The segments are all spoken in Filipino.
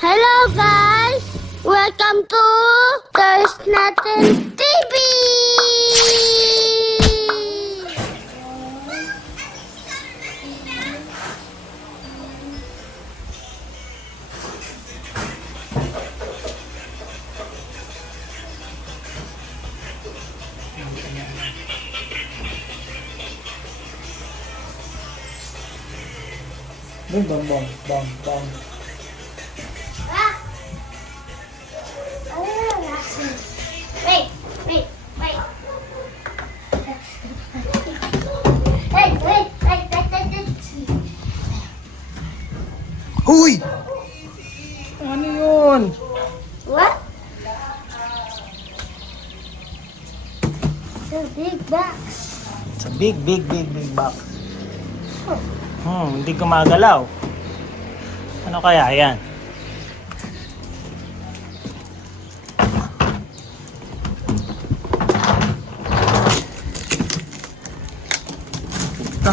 Hello guys! Welcome to There's Nothing TV! Bong, bong, bong, bong, bong. Wait. Huy! Ano yun? What? It's a big box. It's a big box. Hindi gumagalaw. Ano kaya yan? Ito.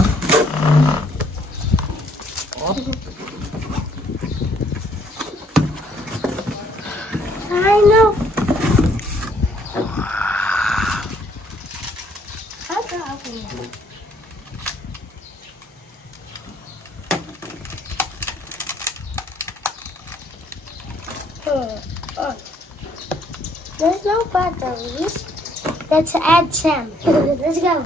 Oh. I know. I'll go open it. Oh. There's no batteries. Let's add some. Let's go.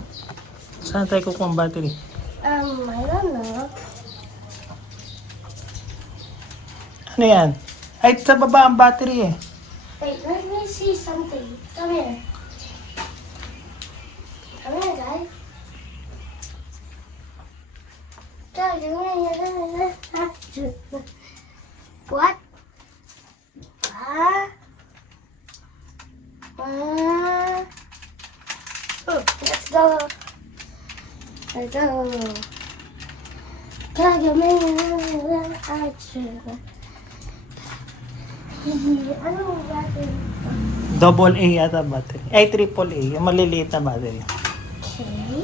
Saan tayo kukuha ang battery? I don't know. Ano yan? Ay, sa baba ang battery eh. Wait, let me see something. Come here. Come here, guys. What? Let's go. Let's go. Ano battery? Double A yata battery. Ay, triple A. Yung maliliit na battery. Okay.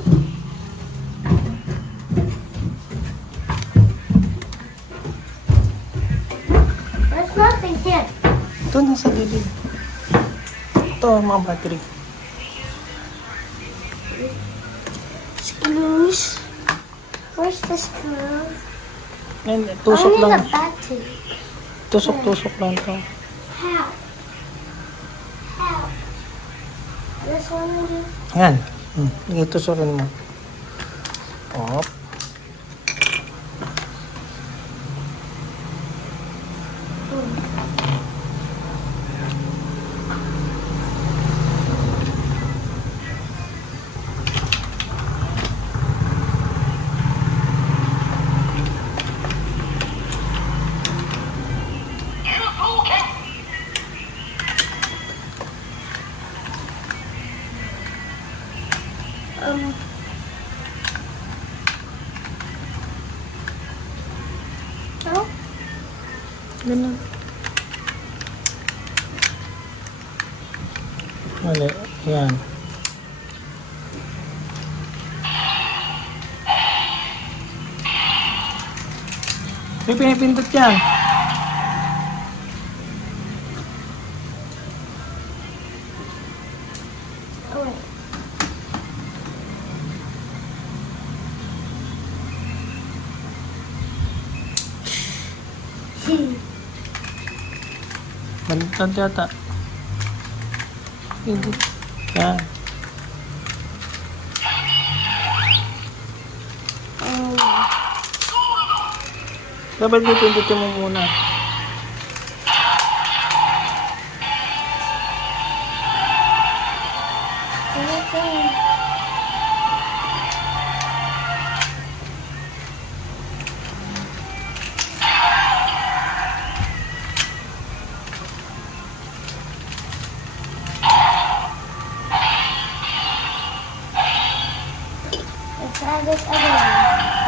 There's nothing here. Ito, nasa gilid. Ito, mga battery. Screws. Where's the screw? Yan, tusok Only lang. the battery. Tusok lang to. How? This one will do. Yan. Itusukin mo. Oh. Oh, Ganun. Mali. Yan. May pinipindot yan. oh wait. Baliktad yata. Hindi. Yan. Dapat pipindutin mo muna. Let's add this other one.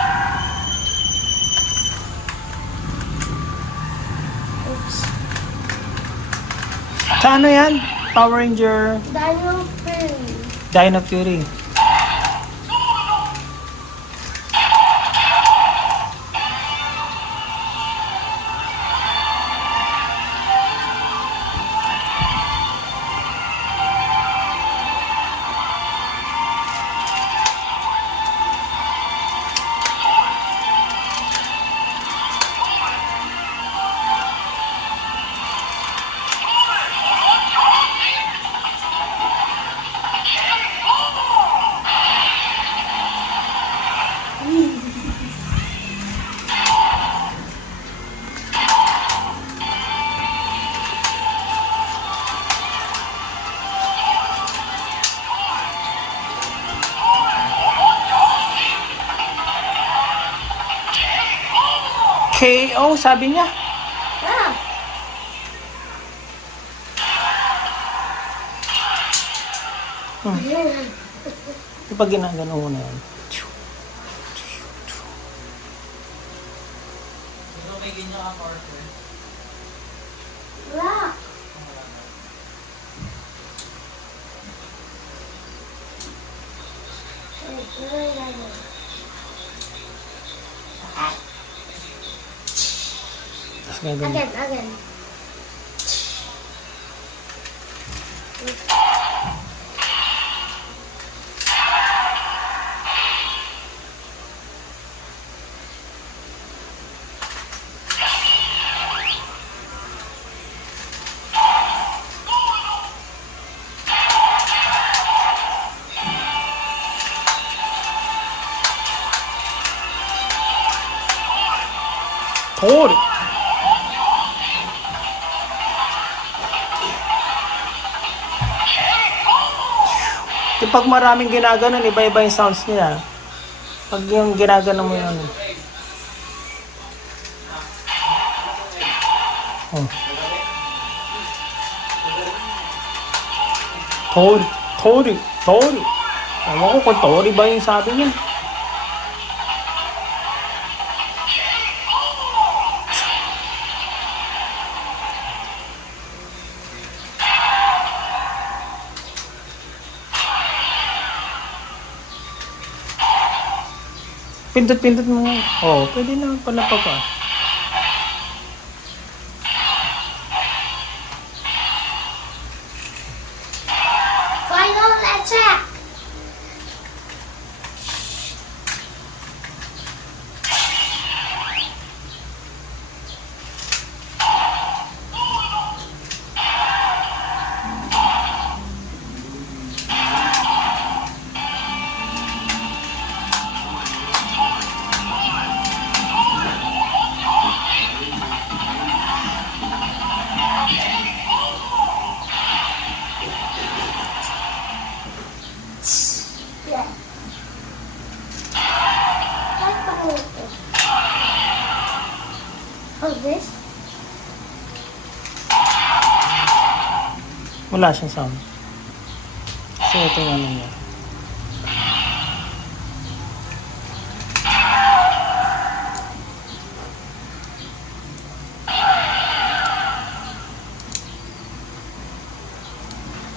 Oops. Sa ano yan? Power Ranger Dino Fury. Dino Fury. KO, sabi niya. Ah. Pag ginagano mo na yan. May ganyan ka, Parker. Rock. Tapos gagawin. Again. Tori! Pag maraming ginaganon, iba-iba yung sounds nila. Pag yung ginaganon mo yun. Oh. Tori. Ewan ko kung Tori ba yung sabi niya. Pindot mo. Oh, pwede na pala pa. Final attack. Yeah. Oh, this? Wala siyang sound. So, ito yung ano niya.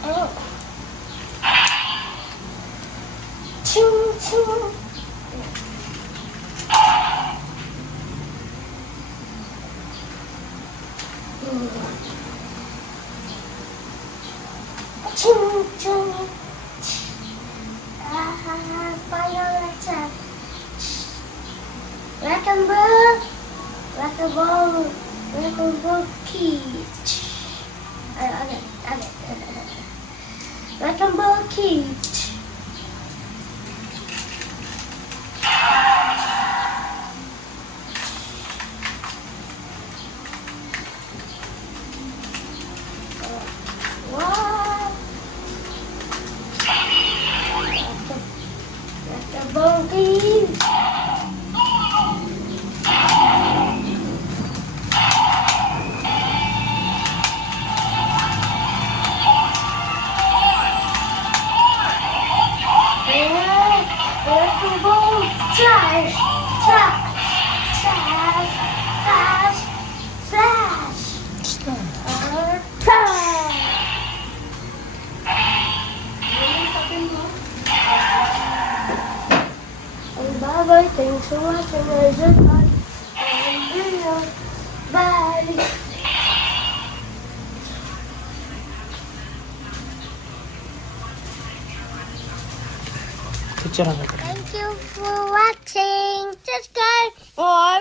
Oh. Ching, ching. Ching, ching. Final attack. Wrecking ball key. Okay. Wrecking ball key. What? Wrecking ball key. Flash! Bye-bye, thanks for watching. Bye! Picture na. Thank you for watching. Subscribe for